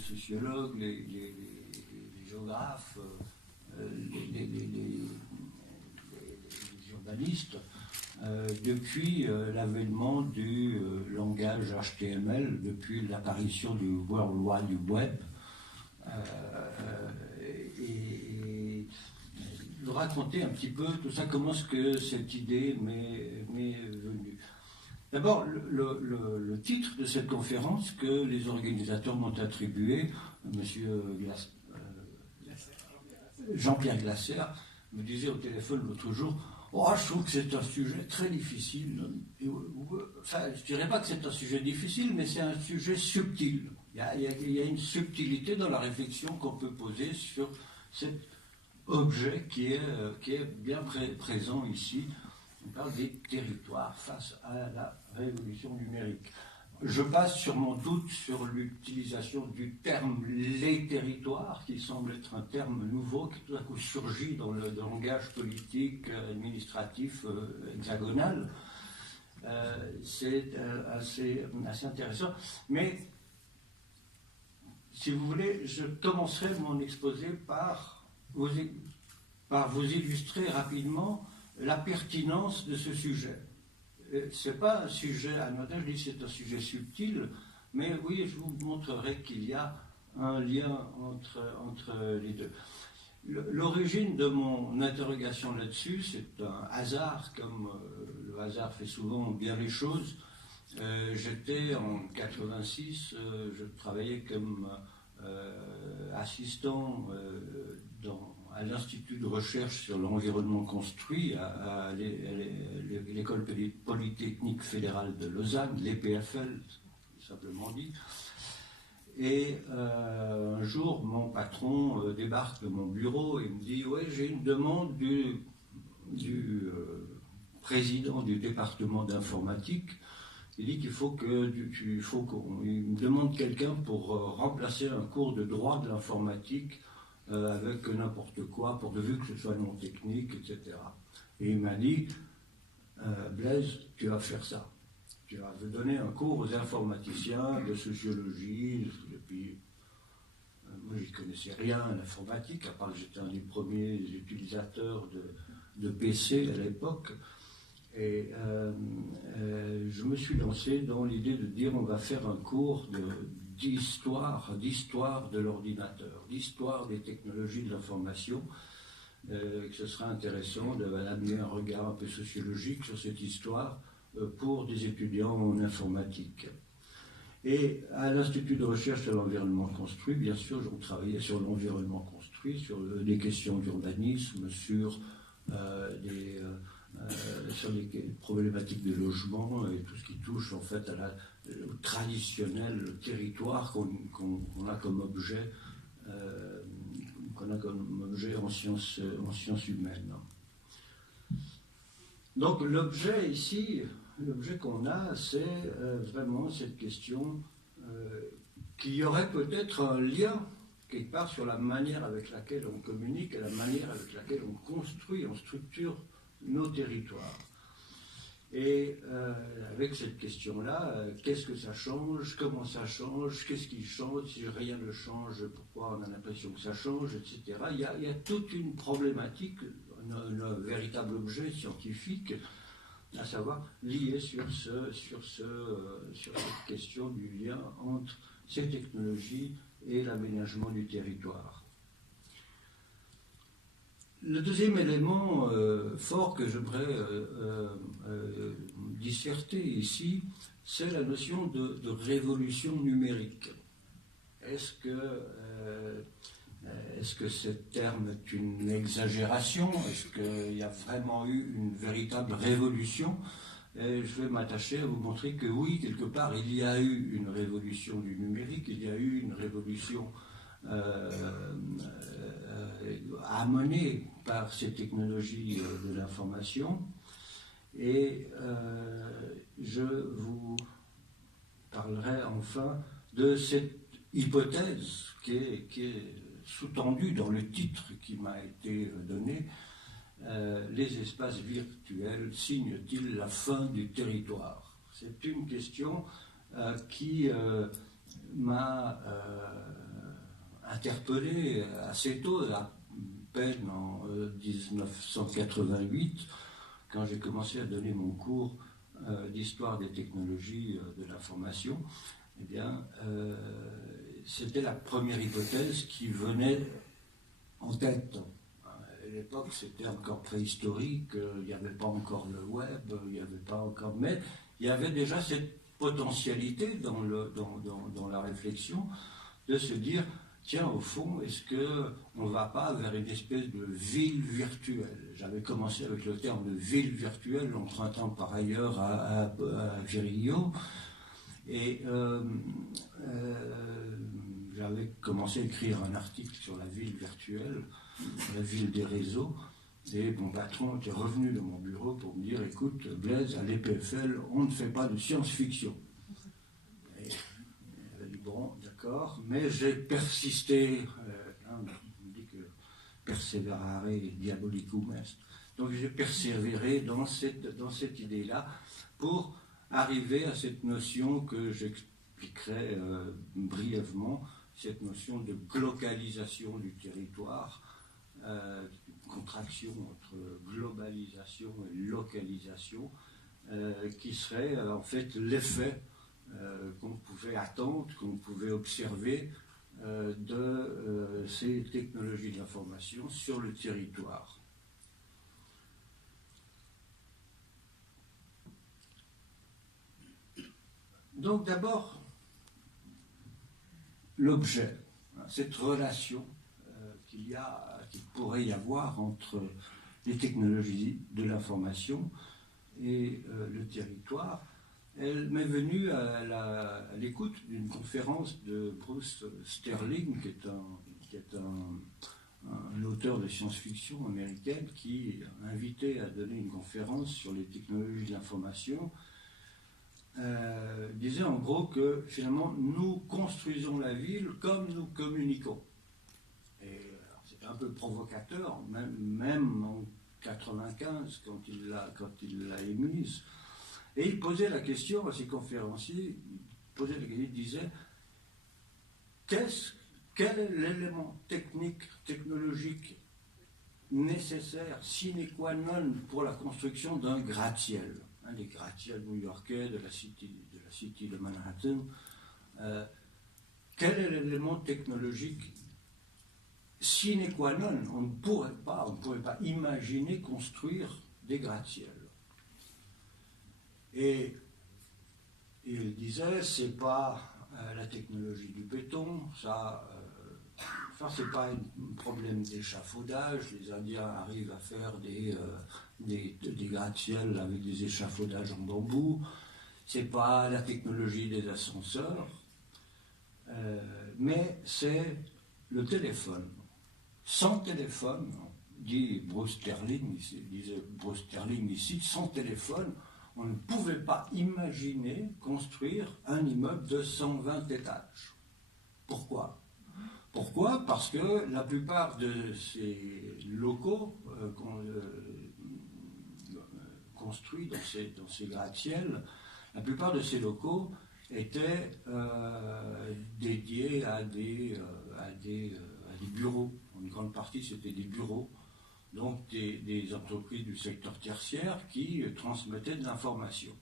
sociologues, les géographes, les urbanistes, depuis l'avènement du langage HTML, depuis l'apparition du World Wide Web, et de raconter un petit peu tout ça, comment est-ce que cette idée m'est venue. D'abord, le titre de cette conférence que les organisateurs m'ont attribué, monsieur Jean-Pierre Glasser me disait au téléphone l'autre jour, « Oh, je trouve que c'est un sujet très difficile. » Enfin, je ne dirais pas que c'est un sujet difficile, mais c'est un sujet subtil. Il y a une subtilité dans la réflexion qu'on peut poser sur cet objet qui est bien présent ici. On parle des territoires face à la révolution numérique. Je passe sur mon doute sur l'utilisation du terme « les territoires », qui semble être un terme nouveau, qui tout à coup surgit dans le langage politique, administratif, hexagonal. C'est assez intéressant. Mais, si vous voulez, je commencerai mon exposé par vous illustrer rapidement la pertinence de ce sujet. Ce n'est pas un sujet anodin, je dis c'est un sujet subtil, mais oui, je vous montrerai qu'il y a un lien entre les deux. L'origine de mon interrogation là-dessus, c'est un hasard, comme le hasard fait souvent bien les choses. J'étais en 86, je travaillais comme assistant à l'Institut de recherche sur l'environnement construit à l'École polytechnique fédérale de Lausanne, l'EPFL, simplement dit. Et un jour, mon patron débarque de mon bureau et me dit « Ouais, j'ai une demande du président du département d'informatique. Il dit qu'il faut qu'on me demande quelqu'un pour remplacer un cours de droit de l'informatique avec n'importe quoi, pourvu que ce soit non technique, etc. » Et il m'a dit Blaise, tu vas faire ça. Tu vas donner un cours aux informaticiens de sociologie. Et puis, moi, je ne connaissais rien à l'informatique, à part que j'étais un des premiers utilisateurs de PC à l'époque. Et je me suis lancé dans l'idée de dire on va faire un cours d'histoire de l'ordinateur, d'histoire des technologies de l'information, que ce sera intéressant d'amener un regard un peu sociologique sur cette histoire pour des étudiants en informatique. Et à l'Institut de recherche sur l'environnement construit, bien sûr, on travaillait sur l'environnement construit, sur les questions d'urbanisme, sur les problématiques de logement et tout ce qui touche en fait au traditionnel territoire qu'on a comme objet en sciences humaines. Donc l'objet ici, l'objet qu'on a, c'est vraiment cette question qu'il y aurait peut-être un lien quelque part sur la manière avec laquelle on communique et la manière avec laquelle on construit, on structure nos territoires. Et avec cette question-là, qu'est-ce que ça change, comment ça change, qu'est-ce qui change, si rien ne change, pourquoi on a l'impression que ça change, etc. Il y a toute une problématique, un véritable objet scientifique, à savoir lié sur cette question du lien entre ces technologies et l'aménagement du territoire. Le deuxième élément fort que j'aimerais disserter ici, c'est la notion de révolution numérique. Est-ce que ce terme est une exagération? Est-ce qu'il y a vraiment eu une véritable révolution? Et je vais m'attacher à vous montrer que oui, quelque part, il y a eu une révolution du numérique, il y a eu une révolution amenée par ces technologies de l'information. Et je vous parlerai enfin de cette hypothèse qui est sous-tendue dans le titre qui m'a été donné. Les espaces virtuels signent-ils la fin du territoire? C'est une question qui m'a interpellé assez tôt, à peine en 1988, quand j'ai commencé à donner mon cours d'histoire des technologies de l'information. Eh bien, c'était la première hypothèse qui venait en tête. À l'époque, c'était encore préhistorique, il n'y avait pas encore le web, il n'y avait pas encore... Mais il y avait déjà cette potentialité dans la réflexion de se dire, tiens, au fond, est-ce qu'on ne va pas vers une espèce de ville virtuelle? J'avais commencé avec le terme de ville virtuelle, empruntant par ailleurs à Virilio, et j'avais commencé à écrire un article sur la ville virtuelle, la ville des réseaux, et mon patron était revenu de mon bureau pour me dire, écoute, Blaise, à l'EPFL, on ne fait pas de science-fiction. Et il a dit, bon, d'accord, mais j'ai persisté, on dit que perseverare diabolicum est. Donc j'ai persévéré dans cette idée-là pour arriver à cette notion que j'expliquerai brièvement, cette notion de glocalisation du territoire, contraction entre globalisation et localisation, qui serait en fait l'effet qu'on pouvait attendre, qu'on pouvait observer de ces technologies de l'information sur le territoire. Donc d'abord, l'objet, cette relation qu'il pourrait y avoir entre les technologies de l'information et le territoire, elle m'est venue à l'écoute d'une conférence de Bruce Sterling, qui est un auteur de science-fiction américaine, qui a invité à donner une conférence sur les technologies de l'information. Disait en gros que finalement nous construisons la ville comme nous communiquons. Et c'était un peu provocateur, même en 95 quand il l'a émise. Et il posait la question à ses conférenciers, il disait quel est l'élément technologique nécessaire, sine qua non, pour la construction d'un gratte-ciel? Des gratte-ciels new-yorkais de la city de Manhattan. Quel est l'élément technologique sine qua non? On ne pouvait pas imaginer construire des gratte-ciels. Et il disait, c'est pas la technologie du béton, c'est pas un problème d'échafaudage. Les Indiens arrivent à faire des gratte-ciels avec des échafaudages en bambou. C'est pas la technologie des ascenseurs, mais c'est le téléphone. Sans téléphone, disait Bruce Sterling ici, sans téléphone, on ne pouvait pas imaginer construire un immeuble de 120 étages. Pourquoi ? Parce que la plupart de ces locaux construits dans ces gratte-ciels, la plupart de ces locaux étaient dédiés à des bureaux. Une grande partie, c'était des bureaux, donc des entreprises du secteur tertiaire qui transmettaient de l'information.